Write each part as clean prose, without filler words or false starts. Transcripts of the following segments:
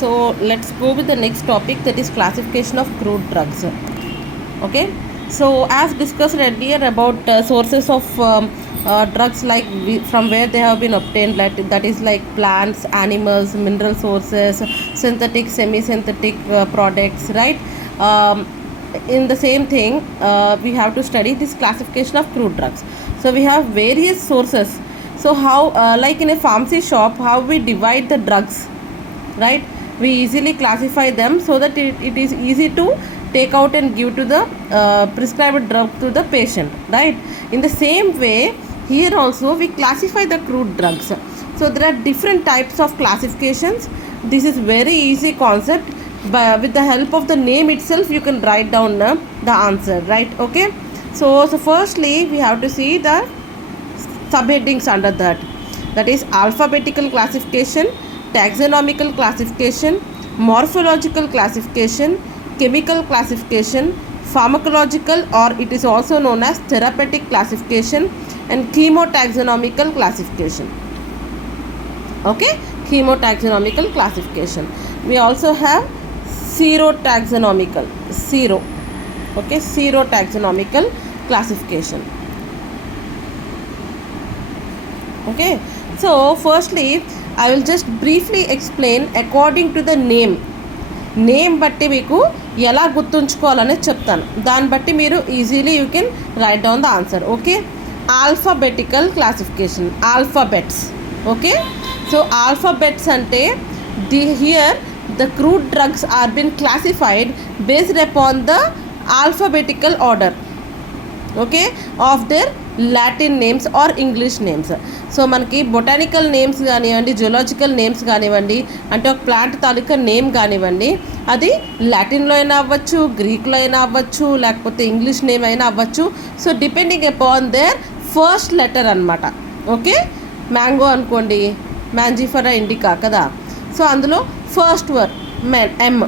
So let's go with the next topic, that is classification of crude drugs. Okay, so as discussed earlier about sources of drugs, like from where they have been obtained, that is like plants, animals, mineral sources, synthetic, semi-synthetic products, right? In the same thing, we have to study this classification of crude drugs. So we have various sources. So how, like in a pharmacy shop, how we divide the drugs, right? We easily classify them so that it is easy to take out and give to the prescribed drug to the patient, right? In the same way, here also we classify the crude drugs. So there are different types of classifications. This is very easy concept. With the help of the name itself, you can write down the answer, right? Okay, so firstly we have to see the subheadings under that. That is alphabetical classification, taxonomical classification, morphological classification, chemical classification, pharmacological, or it is also known as therapeutic classification, and chemotaxonomical classification. Okay, chemotaxonomical classification. We also have serotaxonomical, serotaxonomical classification. Okay, so firstly I will just briefly explain according to the name బట్టి మీకు ఎలా గుర్తుంచుకోవాలనేది చెప్తాను. దాన్ని బట్టి మీరు easily you can write down the answer. Okay, alphabetical classification, alphabets. Okay, so alphabets అంటే here the crude drugs are been classified based upon the alphabetical order, okay, of their Latin names or English names. So మనకి botanical names కానివ్వండి, zoological names కానివ్వండి, అంటే ఒక ప్లాంట్ తాలూకా నేమ్ కానివ్వండి, అది లాటిన్లో అయినా అవ్వచ్చు, గ్రీక్లో అయినా అవ్వచ్చు, లేకపోతే ఇంగ్లీష్ నేమ్ అయినా అవ్వచ్చు. So depending upon their first letter అనమాట. ఓకే, మ్యాంగో అనుకోండి, మ్యాంజిఫరా ఇండికా కదా, సో అందులో first word M.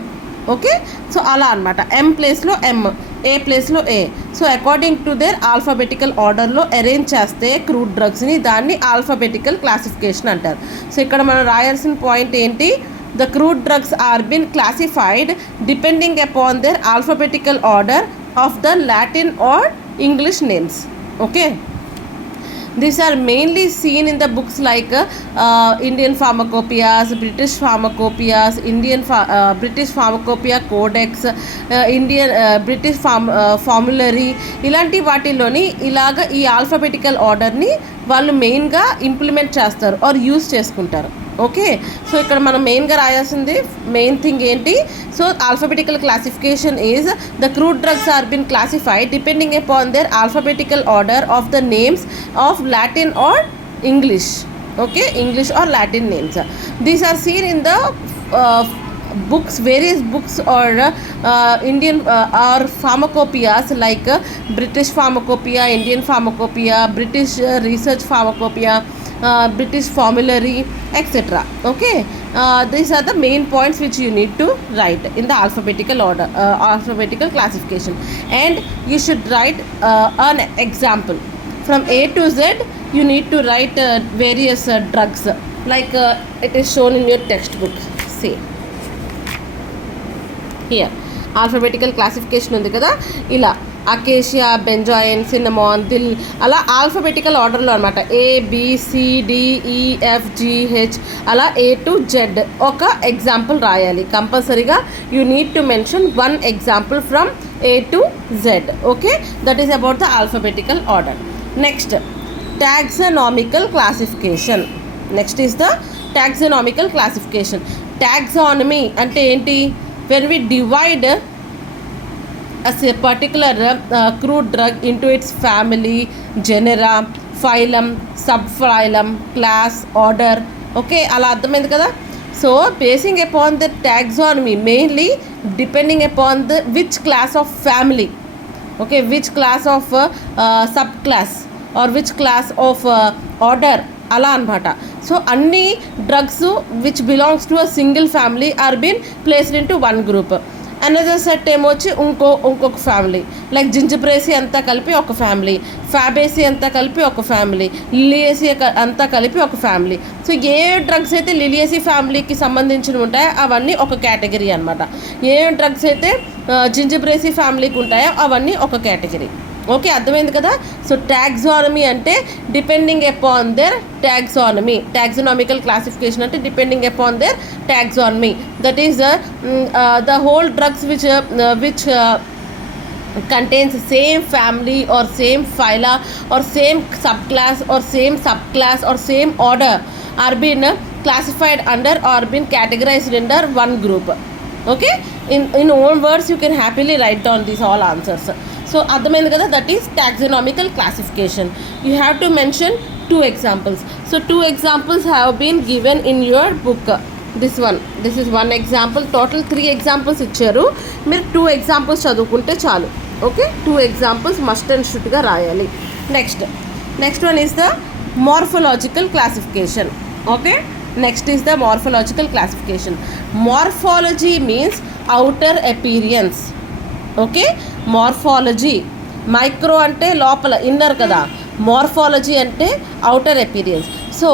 Okay, so అలా అనమాట. ఎమ్ ప్లేస్లో ఎమ్, ఏ ప్లేస్లో A. So according to their alphabetical ఆర్డర్లో అరేంజ్ చేస్తే క్రూడ్ డ్రగ్స్ని, దాన్ని ఆల్ఫాబెటికల్ క్లాసిఫికేషన్ అంటారు. సో ఇక్కడ మనం రాయాల్సిన పాయింట్ ఏంటి, the crude drugs are been classified depending upon their alphabetical order of the Latin or English names. Okay, these are mainly seen in the books like Indian Pharmacopoeias, British Pharmacopoeias, British Pharmacopoeia Codex, Indian British Formulary. ఇలాంటి వాటిలోని ఇలాగ ఈ ఆల్ఫాబెటికల్ ఆర్డర్ని వాళ్ళు మెయిన్గా implement చేస్తారు or use చేసుకుంటారు. Okay, so ఇక్కడ మనం మెయిన్గా రాయాల్సింది మెయిన్ థింగ్ ఏంటి, so alphabetical classification is the crude drugs are been classified depending upon their alphabetical order of the names of Latin or English. Okay, English or Latin names. These are seen in the books, various books or Indian or pharmacopoeias like British Pharmacopoeia, Indian Pharmacopoeia, British Research Pharmacopoeia, British Formulary, etc. Okay, these are the main points which you need to write in the alphabetical order, alphabetical classification, and you should write an example from A to Z. You need to write various drugs like it is shown in your textbook. See here, alphabetical classification ఉంది కదా, ఇలా acacia, benzoin, cinnamon, Dil, అలా ఆల్ఫాబెటికల్ ఆర్డర్లో అనమాట. ABCDEFGH అలా A to Z ఒక ఎగ్జాంపుల్ రాయాలి కంపల్సరీగా. You need to mention one example from A to Z. Okay, that is about the alphabetical order. Next taxonomical classification. Next is the taxonomical classification. Taxonomy అంటే ఏంటి, when we divide as a particular crude drug into its family, genera, phylum, subphylum, class, order. Okay, అలా అర్థమైంది కదా. So basing upon the taxonomy, mainly depending upon the which class of family, okay, which class of subclass or which class of order, అలా అనమాట. So అన్ని drugs which belongs to a single family are been placed into one group, another set ఏమో వచ్చి ఇంకొక family. Like జింజిబ్రేసి అంతా కలిపి ఒక ఫ్యామిలీ, ఫ్యాబేసి అంతా కలిపి ఒక ఫ్యామిలీ, లిలియేసి అంతా కలిపి ఒక ఫ్యామిలీ. సో ఏ డ్రగ్స్ అయితే లిలియేసి ఫ్యామిలీకి సంబంధించినవి ఉంటాయో అవన్నీ ఒక కేటగిరీ అనమాట. ఏ డ్రగ్స్ అయితే జింజిబ్రేసి ఫ్యామిలీకి ఉంటాయో అవన్నీ ఒక కేటగిరీ. ఓకే, అర్థమైంది కదా. సో టాక్సానమీ అంటే depending upon their taxonomy. Taxonomical classification అంటే depending upon their taxonomy. That is the whole drugs which contains same family or same phyla or same subclass or same order are been classified under or been categorized under one group. Okay, in own words you can happily write down these all answers. So అర్థమైంది కదా, that is taxonomical classification. You have to mention 2 examples. So 2 examples have been given in your book. This is one example. Total 3 examples ఇచ్చారు. మీరు 2 examples చదువుకుంటే చాలు. Okay, 2 examples must and షుడ్గా రాయాలి. Next one is the morphological classification. Okay, next is the morphological classification. Morphology means outer appearance. Okay, morphology, micro అంటే లోపల inner కదా, morphology అంటే outer appearance. So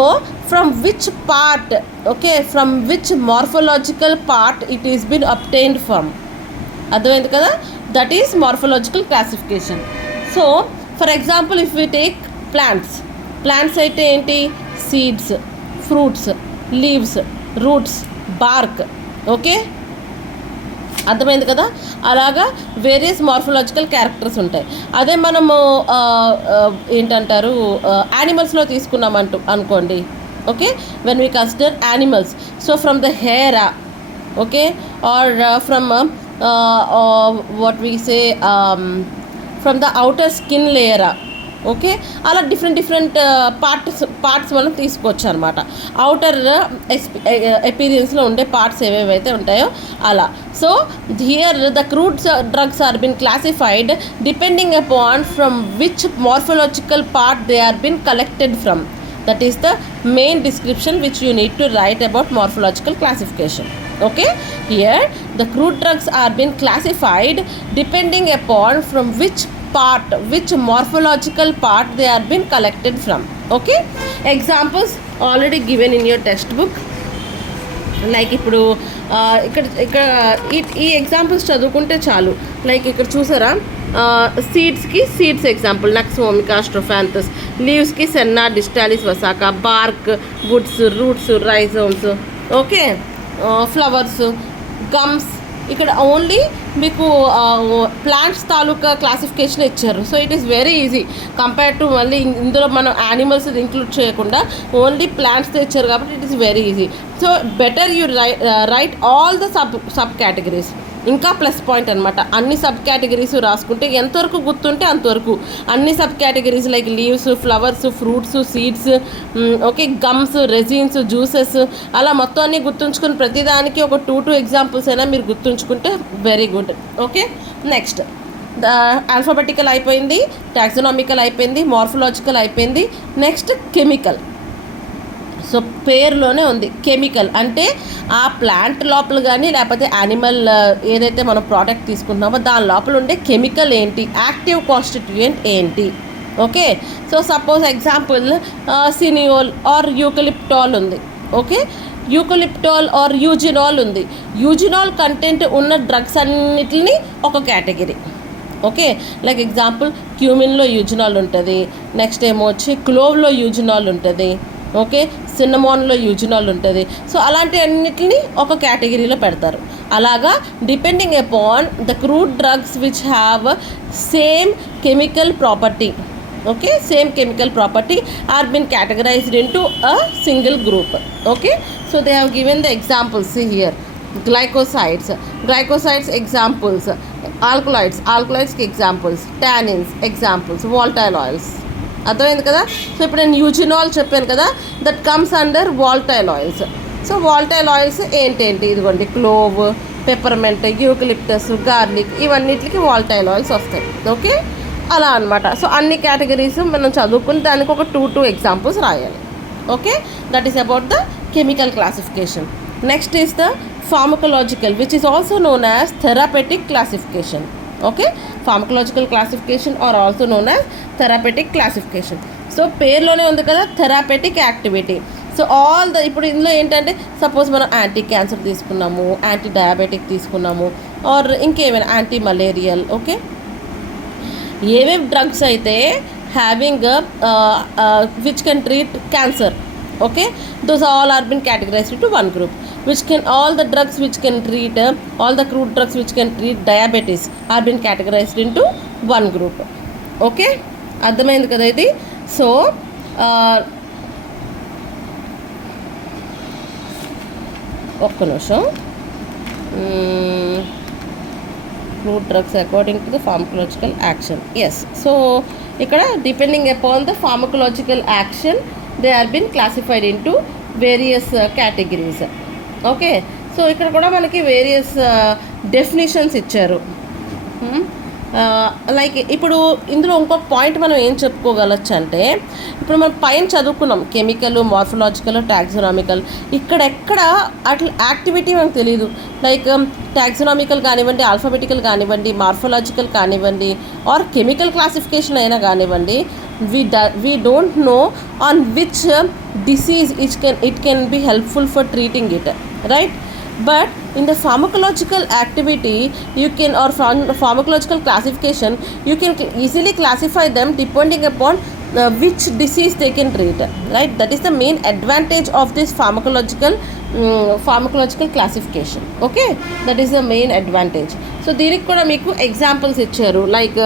from which part, okay, from which morphological part it is been obtained from. అర్థమైంది కదా, that is morphological classification. So for example if we take plants అయితే ఏంటి, seeds, fruits, leaves, roots, BARC. Okay, అర్థమైంది కదా. అలాగా various morphological characters ఉంటాయి. అదే మనము ఏంటంటారు యానిమల్స్లో తీసుకున్నామంటూ అనుకోండి. Okay, when we consider animals, so from the hair, okay, or from what we say from the outer skin layer. Okay, అలా డిఫరెంట్ పార్ట్స్ మనం తీసుకోవచ్చు అనమాట. అవుటర్ ఎపీరియన్స్లో ఉండే పార్ట్స్ ఏవేవైతే ఉంటాయో అలా. So here the crude drugs are been classified depending upon from which morphological part they are been collected from. That is the main description which you need to write about morphological classification. Okay, here the crude drugs are being classified depending upon from which morphological part they are being collected from. Okay, examples already given in your textbook. Like ఇప్పుడు ఇక్కడ ఈ examples చదువుకుంటే చాలు. Like ఇక్కడ చూసారా, సీడ్స్కి seeds example nux vomica strophanthus, లీవ్స్కి senna digitalis vasaka, bark woods, roots, rhizomes. Okay, flowers, gums. ఇక్కడ ఓన్లీ మీకు ప్లాంట్స్ తాలూకా క్లాసిఫికేషన్ ఇచ్చారు. So it is very easy compare to మళ్ళీ ఇందులో మనం యానిమల్స్ ఇంక్లూడ్ చేయకుండా ఓన్లీ ప్లాంట్స్తో ఇచ్చారు కాబట్టి it is very easy. So better you write all the sub categories. ఇంకా ప్లస్ పాయింట్ అనమాట, అన్ని సబ్ కేటగిరీస్ రాసుకుంటే ఎంతవరకు గుర్తుంటే అంతవరకు. అన్ని subcategories like leaves, flowers, fruits, seeds, okay, gums, resins, juices, అలా మొత్తం అన్నీ గుర్తుంచుకొని ప్రతిదానికి ఒక 2 ఎగ్జాంపుల్స్ అయినా మీరు గుర్తుంచుకుంటే very good. Okay, next alphabetical అయిపోయింది, టాక్సానమికల్ అయిపోయింది, మార్ఫలాజికల్ అయిపోయింది. Next chemical. సో పేరులోనే ఉంది కెమికల్ అంటే ఆ ప్లాంట్ లోపల కానీ లేకపోతే యానిమల్ ఏదైతే మనం ప్రోడక్ట్ తీసుకుంటున్నామో దాని లోపల ఉండే కెమికల్ ఏంటి, యాక్టివ్ కాన్స్టిట్యూయెంట్ ఏంటి. Okay, so suppose example cineole or eucalyptol ఉంది. ఓకే, యూకలిప్టాల్ ఆర్ యూజినాల్ ఉంది. యూజినాల్ కంటెంట్ ఉన్న డ్రగ్స్ అన్నిటిని ఒక కేటగిరీ. ఓకే, లైక్ ఎగ్జాంపుల్ క్యూమిన్లో యూజినాల్ ఉంటుంది. నెక్స్ట్ ఏమో వచ్చి క్లోవ్లో యూజినాల్ ఉంటుంది. ఓకే, సిన్నమాన్లో యూజినాల్ ఉంటుంది. సో అలాంటి అన్నిటిని ఒక కేటగిరీలో పెడతారు. అలాగా depending upon the crude drugs which have same chemical property. Okay, same chemical property are been categorized into a single group. Okay, so they have given the examples. See here, glycosides examples, alkaloids examples, tannins examples, volatile oils. అర్థమైంది కదా. సో ఇప్పుడు నేను eugenol చెప్పాను కదా, that comes under volatile oils. So volatile oils ఏంటేంటి, ఇదిగోండి clove, peppermint, eucalyptus, garlic, ఇవన్నిటికి volatile oils వస్తాయి. ఓకే, అలా అనమాట. సో అన్ని కేటగిరీస్ మనం చదువుకుని దానికి ఒక 2 ఎగ్జాంపుల్స్ రాయాలి. Okay, that is about the chemical classification. Next is the pharmacological, which is also known as therapeutic classification. Okay, pharmacological classification or also known as therapeutic classification. So పేర్లోనే ఉంది కదా therapeutic activity. So all the ఇప్పుడు ఇందులో ఏంటంటే suppose మనం anti cancer తీసుకున్నాము, anti diabetic తీసుకున్నాము, or ఇంకేమైనా యాంటీ మలేరియల్. ఓకే, ఏవేవి డ్రగ్స్ అయితే having which can treat cancer. Okay, those all are been categorized into one group. Which can all the drugs which can treat all the crude drugs which can treat diabetes are been categorized into one group. Okay, అర్థమైంది కదా ఇది. సో ఒక్క నిమిషం. crude drugs according to the pharmacological action. Yes, so ఇక్కడ depending upon the pharmacological action they are been classified into various categories. Okay, so ఇక్కడ కూడా మనకి various definitions ఇచ్చారు. లైక్ ఇప్పుడు ఇందులో ఇంకొక పాయింట్ మనం ఏం చెప్పుకోగలచ్చు అంటే, ఇప్పుడు మనం పైన చదువుకున్నాం కెమికల్, మార్ఫలాజికల్, టాక్సోనామికల్. ఇక్కడెక్కడ అట్లా యాక్టివిటీ మనకు తెలియదు. లైక్ టాక్సోనామికల్ కానివ్వండి, ఆల్ఫాబెటికల్ కానివ్వండి, మార్ఫలాజికల్ కానివ్వండి, ఆర్ కెమికల్ క్లాసిఫికేషన్ అయినా కానివ్వండి, we don't know on which disease it can be helpful for treating it, right? But in the pharmacological activity you can, or pharmacological classification, you can easily classify them depending upon which disease they can treat, right? That is the main advantage of this pharmacological classification. Okay, that is the main advantage. So దీనికి కూడా మీకు examples ఇచ్చారు. Like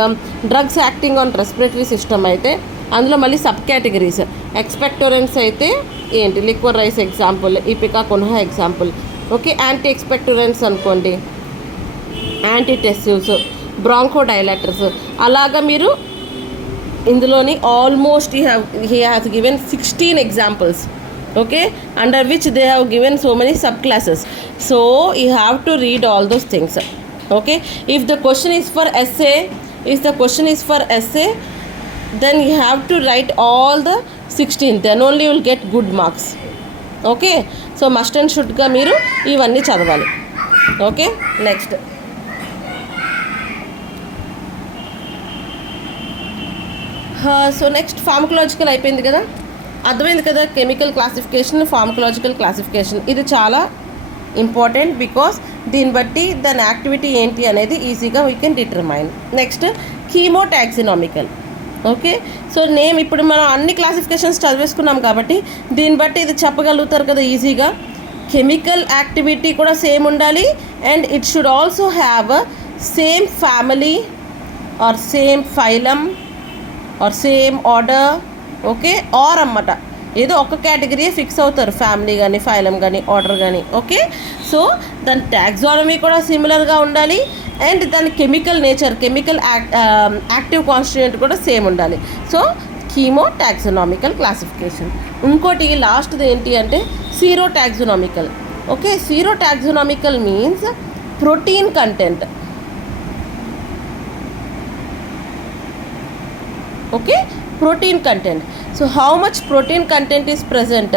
drugs acting on respiratory system అయితే అందులో మళ్ళీ sub categories. Expectorants అయితే ఏంటి, liquorice example, ipecacuanha example. Okay, anti expectorants అనుకోండి, యాంటీ టెస్టివ్స్, బ్రాంకో డైలాటర్స్. అలాగా మీరు ఇందులోని almost he has given 16 examples. Okay, under which they have given so many subclasses. So you have to read all those things. Okay, if the question is for essay, then you have to write all the 16, then only you will get good marks. Okay, so must and should ga మీరు ఇవన్నీ చదవాలి. Okay, next. So next pharmacological అయిపోయింది కదా, అర్థమైంది కదా. Chemical classification, pharmacological classification, ఇది చాలా important because దీన్ని బట్టి దాని యాక్టివిటీ ఏంటి అనేది ఈజీగా we can determine. Next chemotaxonomical. Okay, so name ఇప్పుడు మనం అన్ని క్లాసిఫికేషన్స్ చదివేసుకున్నాం కాబట్టి దీన్ని బట్టి ఇది చెప్పగలుగుతారు కదా ఈజీగా. కెమికల్ యాక్టివిటీ కూడా సేమ్ ఉండాలి, and it should also have same family or same phylum or same order. Okay, or అన్నమాట, ఏదో ఒక కేటగిరీ ఫిక్స్ అవుతారు, ఫ్యామిలీ కానీ, ఫైలం కానీ, ఆర్డర్ కానీ. ఓకే, సో దాని టాక్సానమీ కూడా సిమిలర్గా ఉండాలి, అండ్ దాని chemical nature, chemical active constituent కూడా సేమ్ ఉండాలి. So chemotaxonomical classification. ఇంకోటి లాస్ట్ది ఏంటి అంటే serotaxonomical. Okay, serotaxonomical means protein content. Okay, protein content. So how much protein content is present,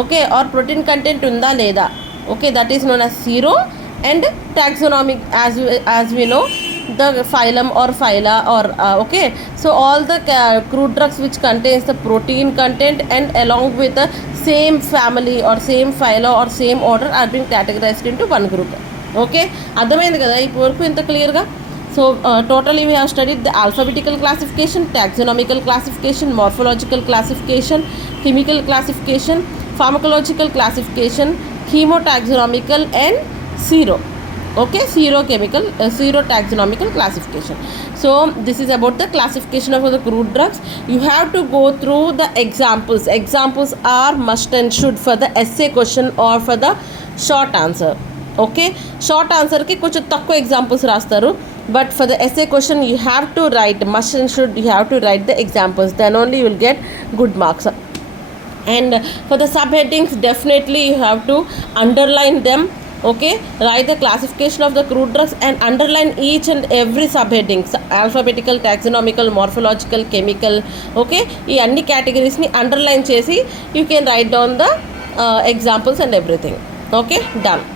okay, or protein content unda leda. Okay, that is known as sero. And taxonomic, as we know, the phylum or phyla or okay, so all the crude drugs which contains the protein content and along with the same family or same phyla or same order are being categorized into one group. Okay, అర్థమైంది కదా ఇప్పుడు వరకు ఇంత క్లియర్గా. So totally we have studied the alphabetical classification, taxonomical classification, morphological classification, chemical classification, pharmacological classification, chemotaxonomical and sero. Okay, sero taxonomical classification. So this is about the classification of the crude drugs. You have to go through the examples. Examples are must and should for the essay question or for the short answer. Okay, short answer ki kuch takku examples rastaru, but for the essay question you have to write must and should, you have to write the examples, then only you will get good marks. And for the subheadings definitely you have to underline them. Okay, write the classification of the crude drugs and underline each and every subheadings, alphabetical, taxonomical, morphological, chemical. Okay, ee anni categories ni underline chesi you can write down the examples and everything. Okay, done.